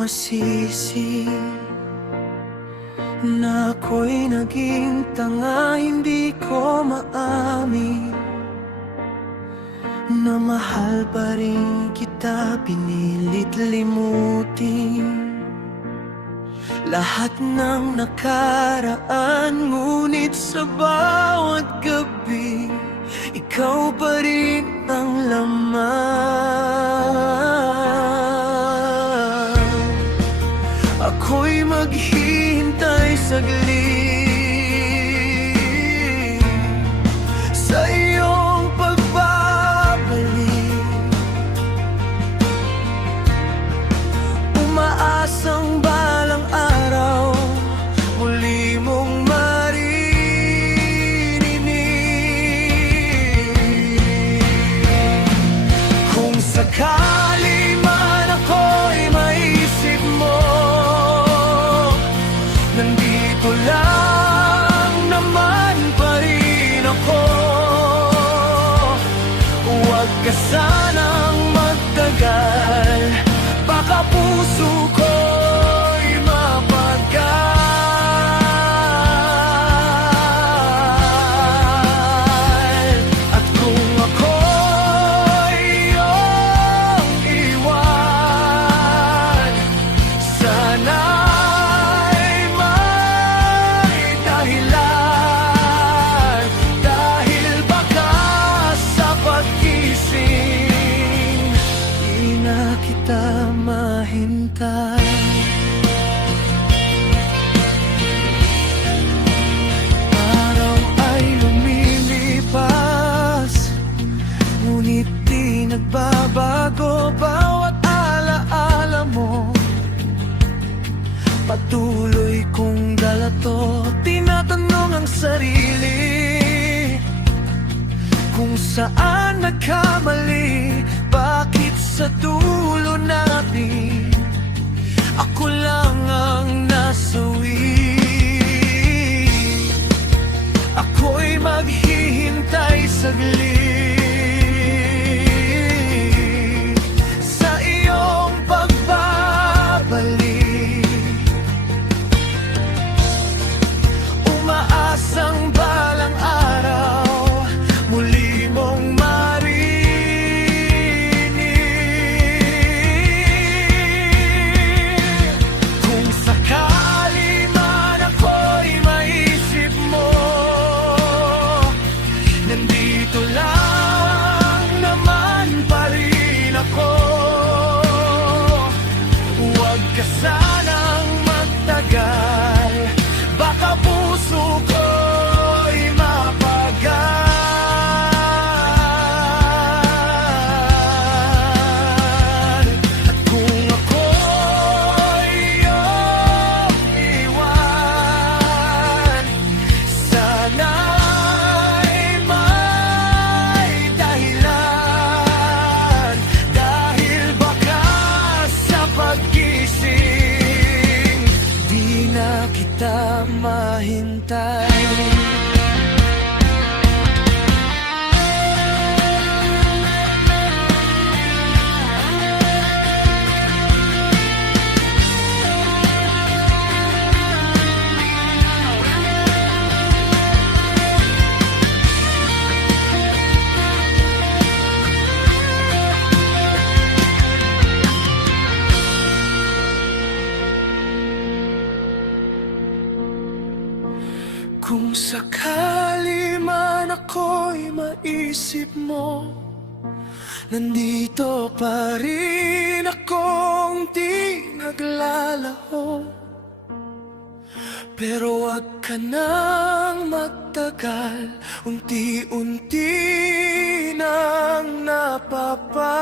masisi na ako'y naging tanga. Hindi ko maamin na mahal pa rin kita, pinilit limutin lahat ng nakaraan. Ngunit sa bawat gabi, ikaw pa rin ang laman. Ako'y maghihintay saglit sa iyong pagbabalik, umaasang balang araw muli mong maririnig. Kung sakali man ako'y maisip mo, nandito lang naman pa rin ako. Huwag ka sanang magtagal, baka puso ko'y mapagal. At kung ako'y iyong iwan, sana'y may dahilan. Dahil baka sa pag-ising di na kita mahintay. Araw ay lumilipas, ngunit di nagbabago. Bawat alaala mo, patuloy kong dala to. Tinatanong ang sarili kung saan nagkamali. Bakit sa dulo natin ako lang ang nasawi? Ako'y maghihintay saglit sa iyong pagbabalik, umaasang balang araw muli mong marinig. Kung sakali man ako'y maisip mo, nandito lang naman pa rin ako. Huwag ka sanang magtagal, baka puso ko'y mapagal. At kung ako'y iyong iwan, sana'y may dahilan. Dahil baka sa pag-gising di na kita mahintay. Kung sakali man ako'y maisip mo, nandito pa rin akong di naglalaho. Pero wag ka nang magtagal, unti-unti nang napapago.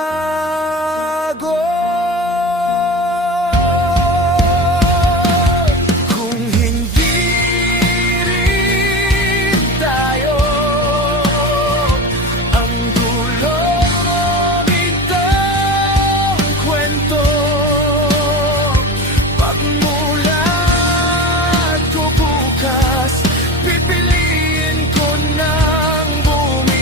Kung hindi rin tayo ang dulo nitong kwento, pagmulat ko bukas, pipiliin ko nang bumigay.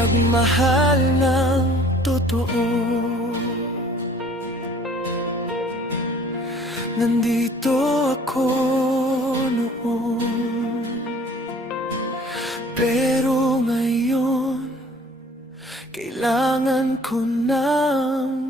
nagmahal ng totoo. Nandito ako noon, pero ngayon kailangan ko nang